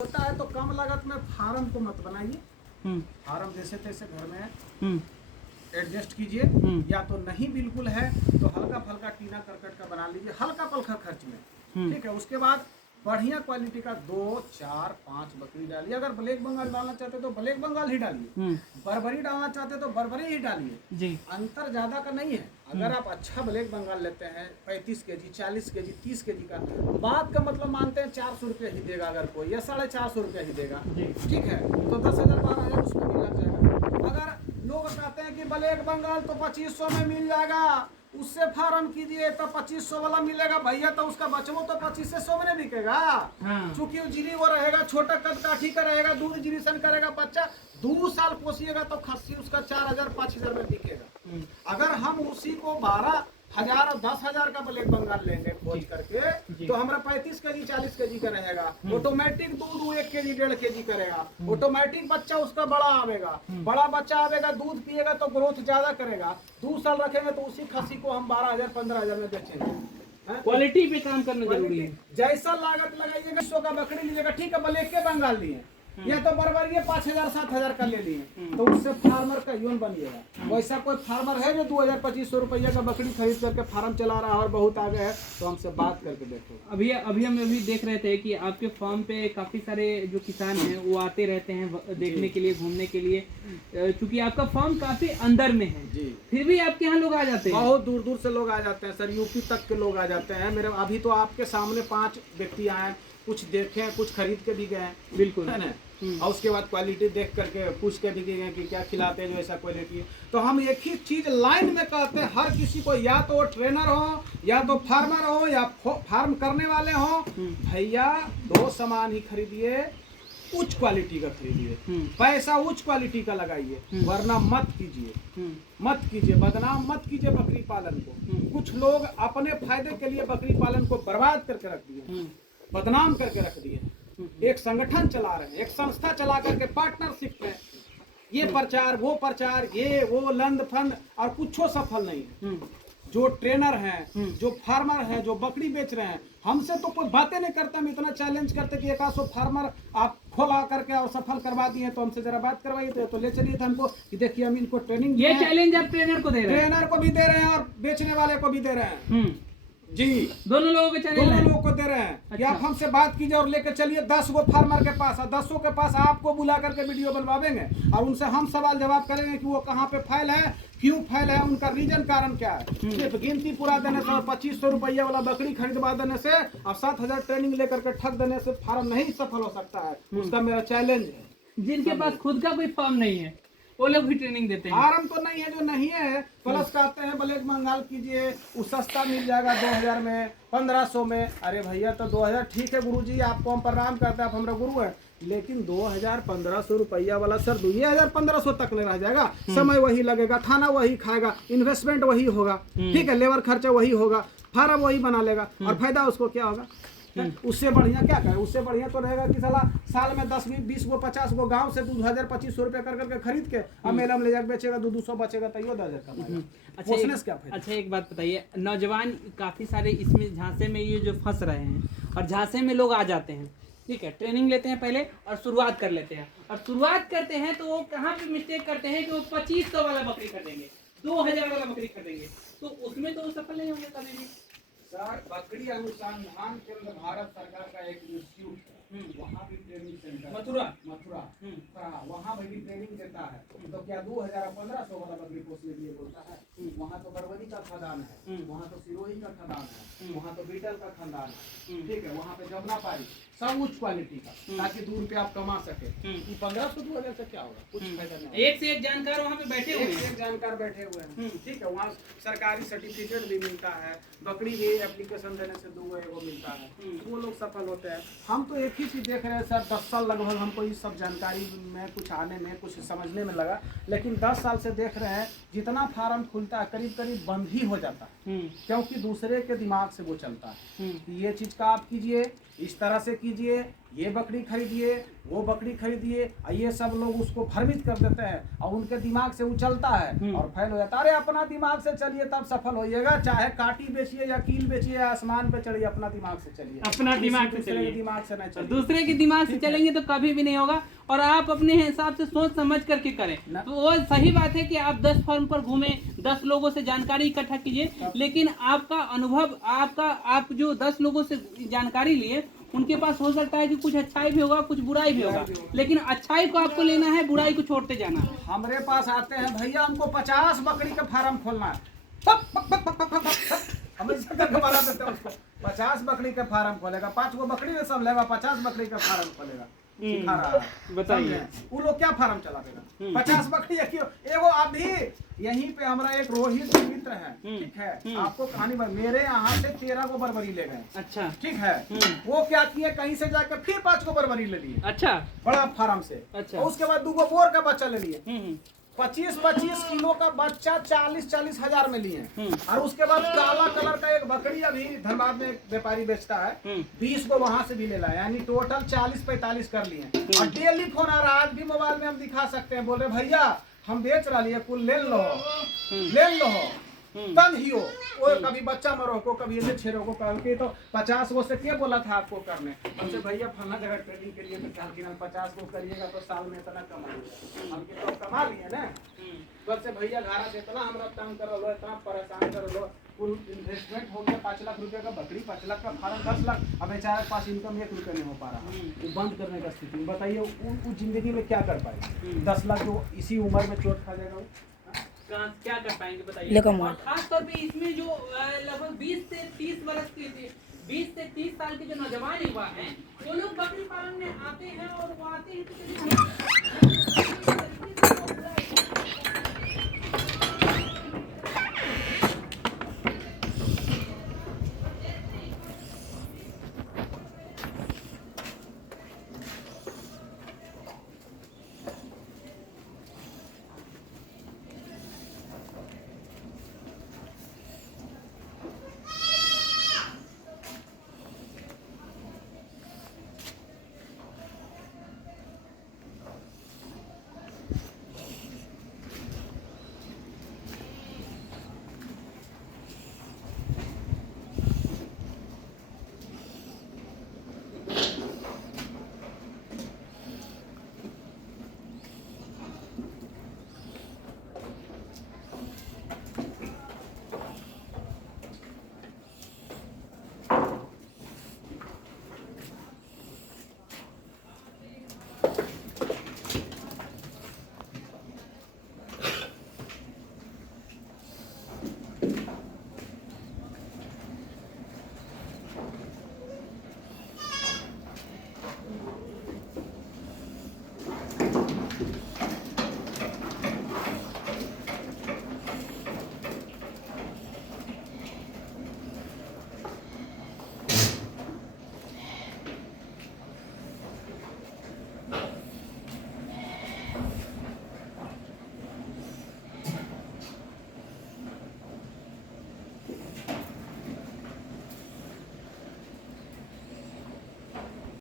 होता है तो कम लागत में फार्म को मत बनाइए। फार्म जैसे तैसे घर में एडजस्ट कीजिए, या तो नहीं बिल्कुल है तो हल्का फल्का टीना करकट का बना लीजिए, हल्का फल्का खर्च में। ठीक है, उसके बाद बढ़िया क्वालिटी का 2, 4, 5 बकरी डालिए। अगर ब्लैक बंगाल डालना चाहते तो ब्लैक बंगाल ही डालिए, बर्बरी डालना चाहते तो बर्बरी ही डालिए जी। अंतर ज्यादा का नहीं है। अगर आप अच्छा ब्लैक बंगाल लेते हैं 35 केजी, 40 केजी, 30 केजी का, बात का मतलब मानते हैं 400 रुपये ही देगा अगर कोई, या 450 रुपये ही देगा। ठीक है, तो 10,000 12,000 उसमें भी लग जाएगा। अगर लोग कहते हैं कि ब्लैक बंगाल तो 2500 में मिल जाएगा, उससे फार्म कीजिए तो 2500 वाला मिलेगा भैया, तो उसका बचवो तो 2500 में बिकेगा। चूंकि जिरी वो रहेगा, छोटा कद काठी का रहेगा, दूध जिरीसन करेगा, बच्चा 2 साल पोसिएगा तो खस्सी उसका 4,000 5,000 में बिकेगा। अगर हम उसी को 12,000 और 10,000 का ब्लैक बंगाल लेंगे खोज करके, तो हमारा 35 केजी 40 केजी का रहेगा। ऑटोमेटिक दूध 1 केजी 1.5 केजी करेगा, ऑटोमेटिक बच्चा उसका बड़ा आवेगा, बड़ा बच्चा आवेगा, दूध पिएगा तो ग्रोथ ज्यादा करेगा। 2 साल रखेंगे तो उसी खस्सी को हम 12,000 15,000 में बेचेंगे। क्वालिटी पे काम करना जरूरी है। जैसा लागत लगाइएगा, 100 का बकरी लीजिएगा, ठीक है, ब्लैक के बंगाल लिए या तो बर्बरी 5,000 7,000 का ले लिए, तो उससे फार्मर का यून बनिएगा। वैसा कोई फार्मर है जो 2,000 2500 रुपया का बकरी खरीद करके फार्म चला रहा है और बहुत आगे है, तो हमसे बात करके देखो। अभी हम देख रहे थे कि आपके फार्म पे काफी सारे जो किसान हैं वो आते रहते हैं देखने के लिए, घूमने के लिए, क्योंकि आपका फार्म काफी अंदर में है जी। फिर भी आपके यहाँ लोग आ जाते हैं, बहुत दूर दूर से लोग आ जाते हैं सर, यूपी तक के लोग आ जाते हैं। मेरे अभी तो आपके सामने 5 व्यक्ति आए, कुछ देखे, कुछ खरीद के भी गए, बिल्कुल है ना। और उसके बाद क्वालिटी देख करके पूछ के भी गए कि क्या खिलाते हैं जो ऐसा क्वालिटी। तो हम एक ही चीज लाइन में कहते हैं हर किसी को, या तो वो ट्रेनर हो, या तो फार्मर हो, या फार्म करने वाले हो, भैया 2 सामान ही खरीदिए, उच्च क्वालिटी का खरीदिए, पैसा उच्च क्वालिटी का लगाइए, वरना मत कीजिए, बदनाम मत कीजिए बकरी पालन को। कुछ लोग अपने फायदे के लिए बकरी पालन को बर्बाद करके रख दिए, बदनाम करके रख दिए। एक संगठन चला रहे हैं, एक संस्था चला करके पार्टनरशिप में ये प्रचार वो प्रचार, ये वो लंद फंद, और कुछ सफल नहीं है। जो ट्रेनर हैं, जो फार्मर हैं, जो बकरी बेच रहे हैं, हमसे तो कोई बातें नहीं करते। हम इतना चैलेंज करते कि 100 फार्मर आप खोला करके और सफल करवा दिए, तो हमसे जरा बात करवाइए, तो ले चलिए थे हमको कि देखिए हम इनको ट्रेनिंग, ये चैलेंज आप ट्रेनर को दे रहे हैं, ट्रेनर को भी दे रहे हैं और बेचने वाले को भी दे रहे हैं जी। दोनों लोगों के चैलेंज, दोनों लोगों को दे रहे हैं। अच्छा। कि आप हमसे बात कीजिए और लेकर चलिए 10 गो फार्मर के पास, और 10 के पास आपको बुला करके वीडियो बनवाएंगे, और उनसे हम सवाल जवाब करेंगे कि वो कहाँ पे फैल है, क्यों फैल है, उनका रीजन कारण क्या है। सिर्फ गिनती पूरा देने से और 2500 रुपया वाला बकरी खरीदवा देने से और 7,000 ट्रेनिंग लेकर के ठग देने से फार्म नहीं सफल हो सकता है। उसका मेरा चैलेंज है। जिनके पास खुद का कोई फार्म नहीं है वो लोग भी ट्रेनिंग देते हैं। फार्म तो नहीं है, जो नहीं है प्लस कहते हैं ब्लैक बंगाल कीजिए, वो सस्ता मिल जाएगा 2,000 में 1,500 में। अरे भैया तो 2,000 ठीक है गुरुजी, आपको हम प्रणाम करते हैं, आप हमारा गुरु है, लेकिन 2,000 1,500 रुपया वाला सर 2,000 1,500 तक में रह जाएगा। समय वही लगेगा, खाना वही खाएगा, इन्वेस्टमेंट वही होगा, ठीक है, लेबर खर्चा वही होगा, फार्म वही बना लेगा, और फायदा उसको क्या होगा। उससे बढ़िया क्या करे, उससे बढ़िया तो रहेगा कि साल में 10 20 गो 50 गो गांव से 2,000 2500 रुपया कर करके खरीद के अब मेला में ले जाकर बेचेगा, 200 बचेगा, तो 10,000 कमाएगा। अच्छा एक बात बताइए, नौजवान काफी सारे इसमें झांसे में ये जो फंस रहे हैं, और झांसे में लोग आ जाते हैं, ठीक है, ट्रेनिंग लेते हैं पहले और शुरुआत कर लेते हैं, और शुरुआत करते हैं तो वो कहाँ पे मिस्टेक करते हैं कि वो 2500 वाला बकरी खरीदेंगे, 2,000 वाला बकरी खरीदेंगे, तो उसमें तो वो सफल नहीं होंगे कभी भी। सर बकरी अनुसंधान केंद्र भारत सरकार का एक इंस्टीट्यूट है, वहाँ भी ट्रेनिंग सेंटर मथुरा वहाँ भी ट्रेनिंग देता है। तो क्या 2,000 1,500 वाला बकरी पोसने के लिए बोलता है? वहाँ तो बरबरी का खदान है, वहाँ तो सिरोही का खदान है, वहाँ तो बीटल का खदान है, ठीक है, वहाँ पे जमुना पारी सब उच्च क्वालिटी का, ताकि 2 रुपया आप कमा सके। 1,500 2,000 से क्या होगा, कुछ फायदा नहीं। एक से एक जानकार वहाँ पे बैठे हुए हैं, एक जानकार बैठे हुए हैं, ठीक है, वहाँ सरकारी सर्टिफिकेट भी मिलता है, बकरी भी एप्लीकेशन देने से 2 एगो मिलता है, वो लोग सफल होते हैं। हम तो एक ही चीज देख रहे हैं सर, 10 साल लगभग हमको इस सब जानकारी में कुछ आने में, कुछ समझने में लगा, लेकिन 10 साल से देख रहे हैं जितना फार्म खुलता है करीब करीब बंद ही हो जाता है, क्योंकि दूसरे के दिमाग से वो चलता है। ये चीज का आप कीजिए, इस तरह से कीजिए, ये बकरी खरीदिए, वो बकरी खरीदिए, और ये सब लोग उसको भ्रमित कर देते हैं और उनके दिमाग से उछलता है और फैल हो जाता है। अरे अपना दिमाग से चलिए तब सफल होइएगा, चाहे काटी बेचिए या कील बेचिए या आसमान पे चढ़िए, अपना दिमाग से चलिए, अपना दिमाग से चलिए, दिमाग से नहीं चलिए। दूसरे के दिमाग से चलेंगे तो कभी भी नहीं होगा। और आप अपने हिसाब से सोच समझ करके करें। तो वो सही बात है कि आप 10 फॉर्म पर घूमें, 10 लोगों से जानकारी इकट्ठा कीजिए, लेकिन आपका अनुभव, आप जो 10 लोगों से जानकारी लिए उनके पास हो सकता है कि कुछ अच्छाई भी होगा, कुछ बुराई भी होगा, लेकिन अच्छाई को आपको लेना है, बुराई को छोड़ते जाना है। हमारे पास आते हैं, भैया हमको 50 बकरी का फार्म खोलना है, हम इस तरह के बना देते हैं उसको। 50 बकरी का फार्म खोलेगा, 5 गो बकरी में सब लेगा, 50 बकरी का फार्म खोलेगा, सिखा रहा है। बताइए वो लोग क्या फार्म चला देगा? 50 बकरी एगो अभी यहीं पे हमारा एक रोहित मित्र है, ठीक है, आपको कहानी मेरे यहाँ से 13 गो बरबरी ले गए। अच्छा, ठीक है, वो क्या किए, कहीं से जाकर फिर 5 गो बरबरी ले लिए। अच्छा, बड़ा फार्म से। अच्छा, और उसके बाद 2 गो बोर का बच्चा ले लिए। 25-25 किलो का बच्चा 40-40 हजार में लिए। और उसके बाद काला कलर का एक बकरी अभी धनबाद में एक व्यापारी बेचता है, 20 को वहां से भी ले लाया, यानी टोटल 40-45 कर लिए। और डेली फोन आ रहा है, आज भी मोबाइल में हम दिखा सकते हैं, बोल रहे भैया हम बेच रहा लिए, कुल ले लो तन ही हो। वो कभी बच्चा मरो को, कभी ये छेड़ो को, कभी तो 50 गो से क्या बोला था आपको करने, हमसे भैया फलना जगह ट्रेनिंग के लिए तो 50 गो करिएगा तो साल में इतना कमाइएगा। हम तो कमा लिए ना, तब से भैया घारा से इतना हमरा तंग कर लो, इतना परेशान कर लो, कुल इन्वेस्टमेंट हो गया 5 लाख रुपए का बकरी, 5 लाख का फार्म, 10 लाख, अब बेचारे के पास इनकम 1 रुपये नहीं हो पा रहा, वो बंद करने का स्थिति। बताइए वो जिंदगी में क्या कर पाएगा? 10 लाख जो इसी उम्र में चोट खा जाएगा, क्या कर पाएंगे बताइए। और खास तौर पे इसमें जो लगभग 20 से 30 वर्ष के 20 से 30 साल के जो नौजवान युवा हैं, वो लोग बकरी पालन में आते